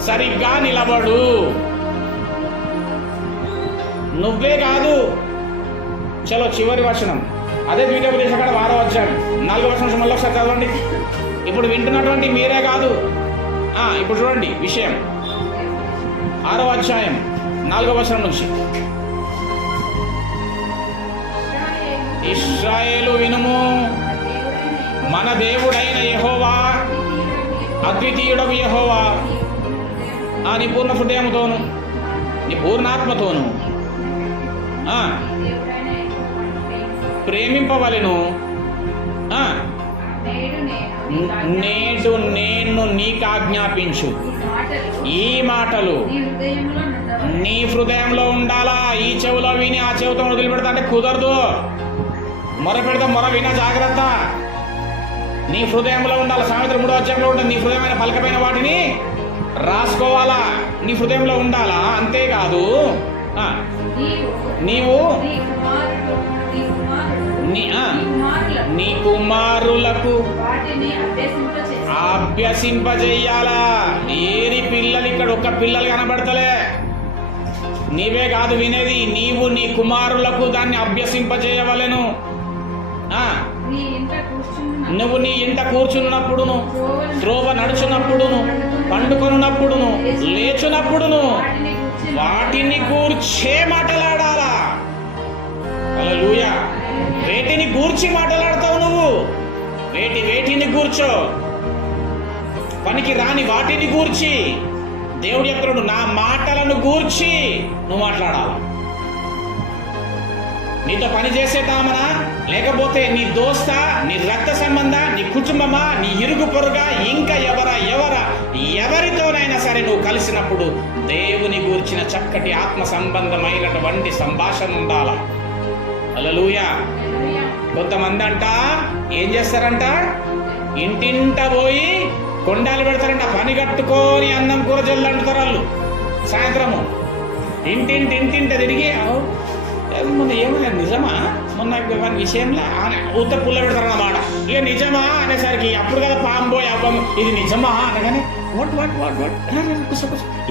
సరిగ్గా నిలబడు. నువ్వే కాదు. చలో చివరి వచనం, అదే ద్వితీయోపదేశకాండం 6వ అధ్యాయం 4వ వచనం మళ్ళీ ఒకసారి చదవండి. ఇప్పుడు వింటున్నటువంటి మీరే కాదు. ఇప్పుడు చూడండి విషయం. 6వ అధ్యాయం 4వ వచనం నుంచి. ఇశ్రాయేలు వినుము, మన దేవుడైన యెహోవా అద్వితీయుడగు యెహోవా నీ పూర్ణ హృదయముతోను నీ పూర్ణాత్మతోను ప్రేమింపవలెను. నేడు నేను నీకు ఆజ్ఞాపించు ఈ మాటలు నీ హృదయంలో ఉండాలా. ఈ చెవిలో విని ఆ చెవితో వదిలిపెడతా అంటే కుదరదు. మొర పెడతా, మొర వినా జాగ్రత్త. నీ హృదయంలో ఉండాలి. సామెతలు 3వ అధ్యాయంలో ఉంటుంది. నీ హృదయమైన పలకమైన వాటిని రాసుకోవాలా, నీ హృదయంలో ఉండాలా. అంతేకాదు నీవు నీ కుమారులకు అభ్యసింపజేయాలా. ఏరి పిల్లలు ఇక్కడ ఒక్క పిల్లలు కనబడతలే. నీవే కాదు వినేది, నీవు నీ కుమారులకు దాన్ని అభ్యసింపజేయవలెను. నువ్వు నీ ఇంట కూర్చున్నప్పుడును, త్రోవ నడుచున్నప్పుడును, పండుకొనున్నప్పుడును, లేచున్నప్పుడును వాటిని గూర్చే మాట్లాడాలా. హల్లెలూయా. వేటిని గూర్చి మాట్లాడతావు నువ్వు? వేటిని కూర్చో. పనికి రాని వాటిని గూర్చి. దేవుడి యొక్క నా మాటలను గూర్చి నువ్వు మాట్లాడాలి. నీతో పని చేసేటామనా, లేకపోతే నీ దోస్తా, నీ రక్త సంబంధ, నీ కుటుంబమా, నీ ఇరుగు పొరుగా, ఇంకా ఎవరితోనైనా సరే నువ్వు కలిసినప్పుడు దేవుని గూర్చిన చక్కటి ఆత్మ సంబంధమైనటువంటి సంభాషణ ఉండాల. హల్లెలూయా. కొంతమంది అంట ఏం చేస్తారంట, ఇంటింట పోయి కొండాలు పెడతారంట, పని కట్టుకొని అన్నం కూర జల్లు అంటారు వాళ్ళు. సాయంత్రము ఇంటింట తిరిగి మొన్న ఏమన్నా నిజమా, మొన్న విషయంలో ఉత్త పుల్ల పెడతారన్నమాట. ఇక నిజమా అనేసరికి అప్పుడు కదా పాంబోయ్ అవ్వము ఇది నిజమా అనగానే వాట్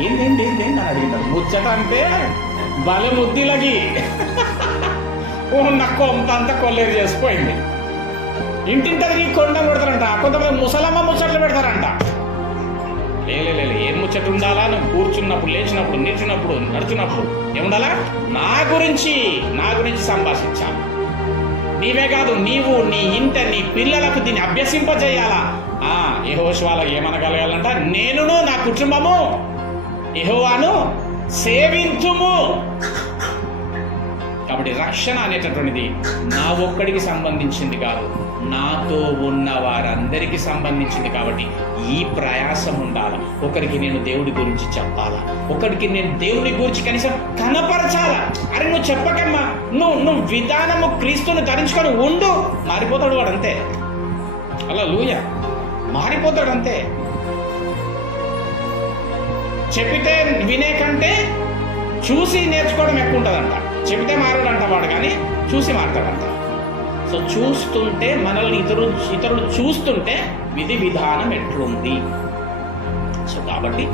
ఏంది అని అడిగినారు. ముచ్చట అంటే భలే ముద్దిలకి ఉన్న కొంత అంతా కొల్లేరు చేసిపోయింది. ఇంటింటి తిరిగి కొండం కొడతారంట. కొంతమంది ముసలమ్మ ముచ్చట్లు పెడతారంట. లేదు ఏం ముచ్చట ఉండాలా? నువ్వు కూర్చున్నప్పుడు, లేచినప్పుడు, నిల్చున్నప్పుడు, నడుచున్నప్పుడు ఏముండాలా? నా గురించి సంభాషించాలి. నీవే కాదు, నీవు నీ ఇంట నీ పిల్లలకు దీన్ని అభ్యసింపజేయాలా. యెహోషువలో ఏమనగలగాలంట? నేనును నా కుటుంబము యెహోవాను సేవించుము. కాబట్టి రక్షణ అనేటటువంటిది నా ఒక్కడికి సంబంధించింది కాదు, నాతో ఉన్న వారందరికీ సంబంధించింది. కాబట్టి ఈ ప్రయాసం ఉండాలా. ఒకరికి నేను దేవుడి గురించి చెప్పాలా, ఒకరికి నేను దేవుడి గురించి కనీసం కనపరచాలా. అరే నువ్వు చెప్పకమ్మా, నువ్వు విధానము క్రీస్తుని ధరించుకొని ఉండు, మారిపోతాడు వాడు అంతే. హల్లెలూయా, మారిపోతాడు అంతే. చెప్పితే వినే కంటే చూసి నేర్చుకోవడం ఎక్కువ ఉంటుందంట. చెబితే మారడంట వాడు, కానీ చూసి మారతాడంట. సో చూస్తుంటే మనల్ని ఇతరులు చూస్తుంటే విధి విధానం ఎట్లుంది. సో కాబట్టి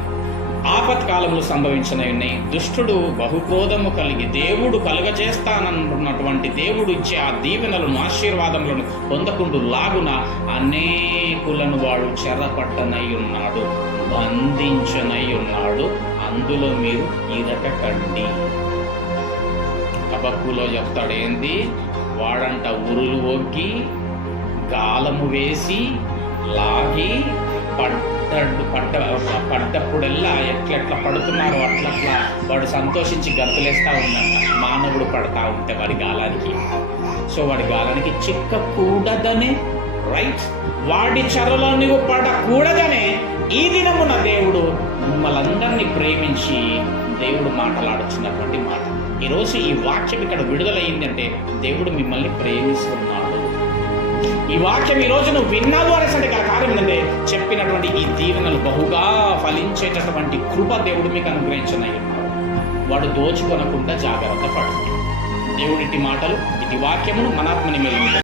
ఆపత్కాలంలో సంభవించినవి దుష్టుడు బహుక్రోధము కలిగి దేవుడు కలుగజేస్తానన్నటువంటి దేవుడు ఇచ్చే ఆ దీవెనలను, ఆశీర్వాదములను పొందకుండా లాగున అనేకులను వాడు చెరపట్టనై ఉన్నాడు, బంధించనై ఉన్నాడు. అందులో మీరు ఇరకకండి. హబక్కూలో చెప్తాడు ఏంది? వాడంట ఉరులు ఒగ్గి గాలము వేసి లాగి పడ్డప్పుడల్లా ఎట్లెట్లా పడుతున్నారో అట్లట్లా వాడు సంతోషించి గంతులేస్తూ ఉందంట. మానవుడు పడతా ఉంటే వాడి గాలానికి. సో వాడి గాలానికి చిక్కకూడదనే, రైట్, వాడి చెరలో నువ్వు పడకూడదనే ఈ దినమున దేవుడు మిమ్మల్ందరినీ ప్రేమించి దేవుడు మాటలాడుచున్నటువంటి మాట. ఈరోజు ఈ వాక్యం ఇక్కడ విడుదలయ్యిందంటే దేవుడు మిమ్మల్ని ప్రేమిస్తున్నాడు. ఈ వాక్యం ఈరోజు నువ్వు విన్నావు అనేసరికి కారణం ఏంటంటే చెప్పినటువంటి ఈ దీవెనలు బహుగా ఫలించేటటువంటి కృప దేవుడు మీకు అనుగ్రహించనై ఉన్నాడు. వాడు దోచుకొనకుండా జాగ్రత్త పడుతుంది. దేవుడి మాటలు, ఇది వాక్యమును మనాత్మని మెలిగి